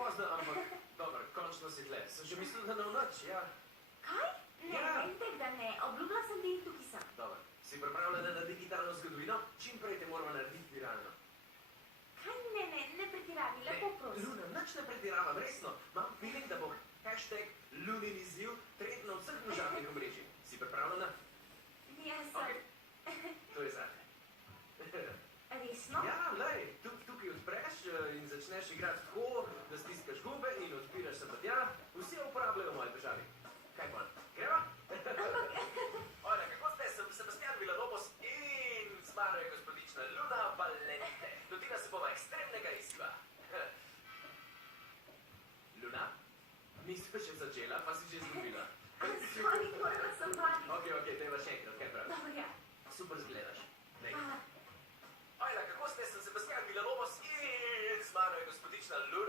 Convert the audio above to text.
pozna, ampak dobro, končno si tle. Sem že mislil, da ne v noč, ja. Kaj? Ne, Ja. tek da ne. Obljubila sem ti, tukaj sem. Dobro, si pripravljena na digitalno zgodovino? Čim prej te moramo narediti viralno. Kaj ne pretiravi, lepo prosim. Luna, nič ne pretiravam, resno. Imam feeling, da bo hashtag Lunin izziv trend na vseh družabnih omrežjih. Si pripravljena? Ja, Ok, sem. to je zate. Resno? Ja, lej, tukaj odpreš in začneš igrati tako, da stiskaš gube in odpiraš se pa tja. Vsi uporabljajo v moji državi. Kaj pa? Greva? Ojla, kako ste? Sem Sebastian Villalobos in z mano je gospodična Luna Valente. Lotila se bova ekstremnega izziva. Luna, nisi pa še začela, pa si že izgubila. Sorry, morala sem vati. Ok, dajva še enkrat, kaj pravi? Dobro, ja. Super zgledaš. Lej. Hvala. Ojla, kako ste? Sem Sebastian Villalobos in z mano je gospodična Luna